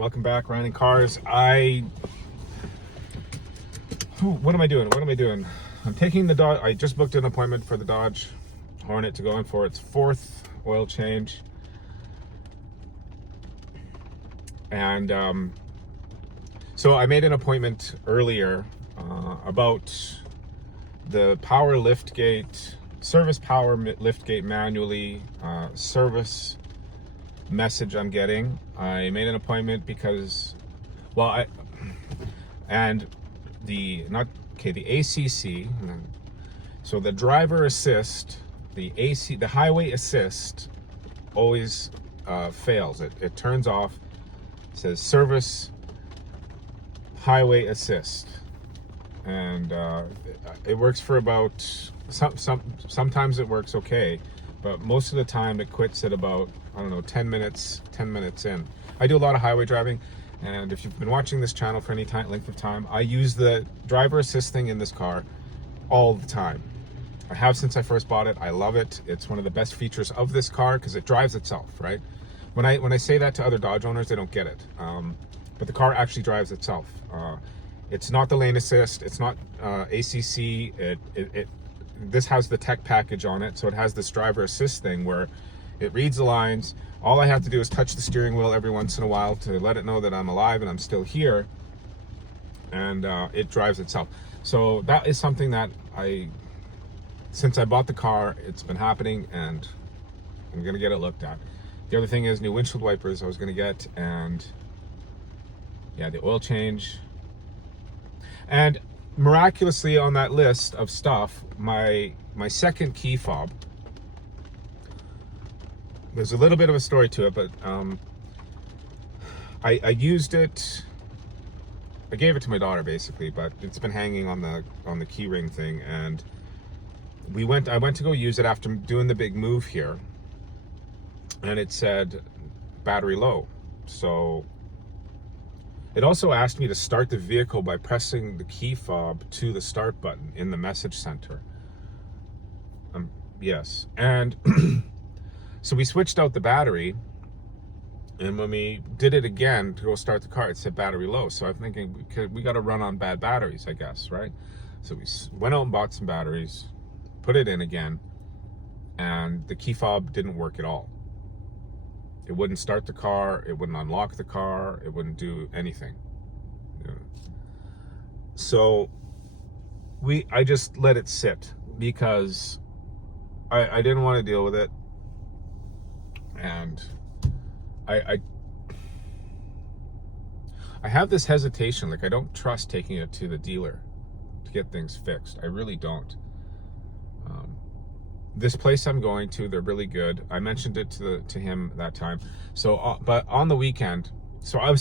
Welcome back, Running Cars. What am I doing? I'm taking the Dodge. I just booked an appointment for the Dodge Hornet to go in for its 4th oil change. And so I made an appointment earlier about the power lift gate, service power lift gate manually, service message I'm getting. I made an appointment because, the ACC, so the driver assist, the highway assist always fails. It turns off. It says service highway assist, and it works for about sometimes it works okay, but most of the time it quits at about, I don't know, 10 minutes in. I do a lot of highway driving, and if you've been watching this channel for any length of time, I use the driver assist thing in this car all the time. I have since I first bought it. I love it. It's one of the best features of this car because it drives itself, right? When I say that to other Dodge owners, they don't get it. But the car actually drives itself. It's not the lane assist. It's not ACC. This has the tech package on it, so it has this driver assist thing where it reads the lines. All I have to do is touch the steering wheel every once in a while to let it know that I'm alive and I'm still here, and it drives itself. So that is something that since I bought the car, it's been happening, and I'm gonna get it looked at. The other thing is new windshield wipers I was gonna get, and yeah, the oil change. And miraculously on that list of stuff, my second key fob, there's a little bit of a story to it, but I used it. I gave it to my daughter basically, but it's been hanging on the key ring thing, and I went to go use it after doing the big move here, and it said battery low. So it also asked me to start the vehicle by pressing the key fob to the start button in the message center. Yes, and so we switched out the battery, and when we did it again to go start the car, it said battery low. So I'm thinking we got to run on bad batteries, I guess, right? So we went out and bought some batteries, put it in again, and the key fob didn't work at all. It wouldn't start the car, it wouldn't unlock the car, it wouldn't do anything. Yeah. So I just let it sit because I didn't want to deal with it. And I have this hesitation, like I don't trust taking it to the dealer to get things fixed. I really don't. This place I'm going to, they're really good. I mentioned it to him that time. So, but on the weekend, so I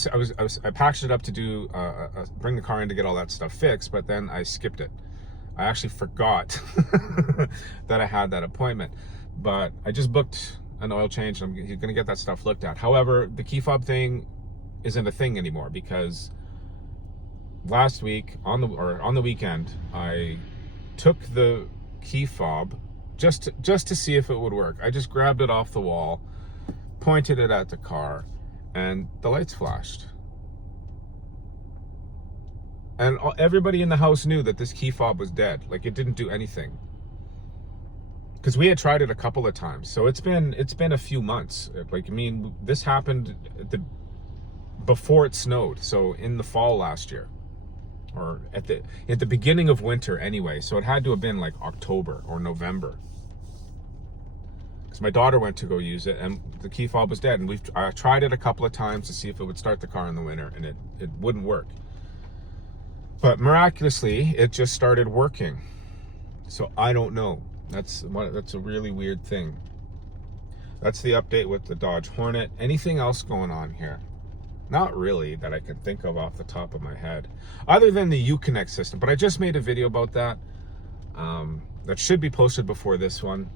packaged it up to do bring the car in to get all that stuff fixed, but then I skipped it. I actually forgot that I had that appointment. But I just booked an oil change, and he's gonna get that stuff looked at. However, the key fob thing isn't a thing anymore because last week on the weekend, I took the key fob just to see if it would work. I just grabbed it off the wall, pointed it at the car, and the lights flashed. And everybody in the house knew that this key fob was dead. Like, it didn't do anything. Because we had tried it a couple of times. So it's been a few months. Like, I mean, this happened before it snowed. So in the fall last year, or at the beginning of winter anyway. So it had to have been like October or November. Because my daughter went to go use it, and the key fob was dead. And I tried it a couple of times to see if it would start the car in the winter, and it wouldn't work. But miraculously, it just started working. So I don't know. That's a really weird thing. That's the update with the Dodge Hornet. Anything else going on here? Not really that I can think of off the top of my head, other than the Uconnect system. But I just made a video about that. That should be posted before this one.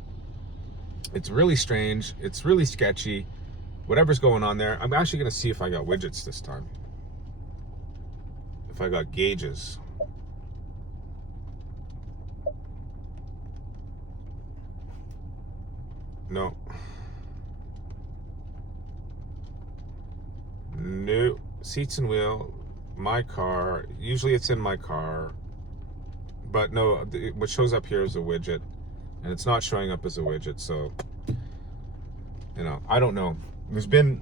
It's really strange. It's really sketchy. Whatever's going on there. I'm actually going to see if I got widgets this time. If I got gauges. No. No. seats and wheel, my car. Usually it's in my car, but no, what shows up here is a widget, and it's not showing up as a widget. So, you know, I don't know. There's been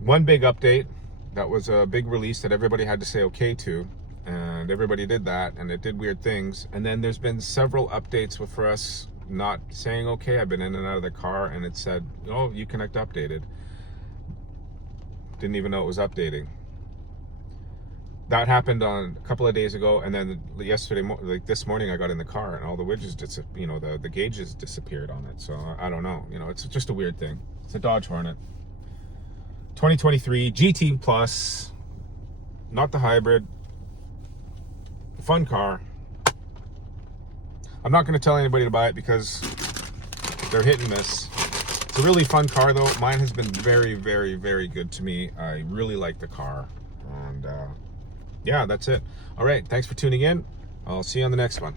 one big update that was a big release that everybody had to say okay to, and everybody did that, and it did weird things. And then there's been several updates for us not saying okay. I've been in and out of the car, and it said, oh, Uconnect updated. Didn't even know it was updating. That happened on a couple of days ago, and then yesterday, like this morning, I got in the car and all the widgets, you know, the gauges disappeared on it. So I don't know. You know, it's just a weird thing. It's a Dodge Hornet, 2023 GT Plus, not the hybrid. Fun car. I'm not going to tell anybody to buy it because they're hit and miss. It's a really fun car, though. Mine has been very, very, very good to me. I really like the car, and yeah, that's it. All right, thanks for tuning in. I'll see you on the next one.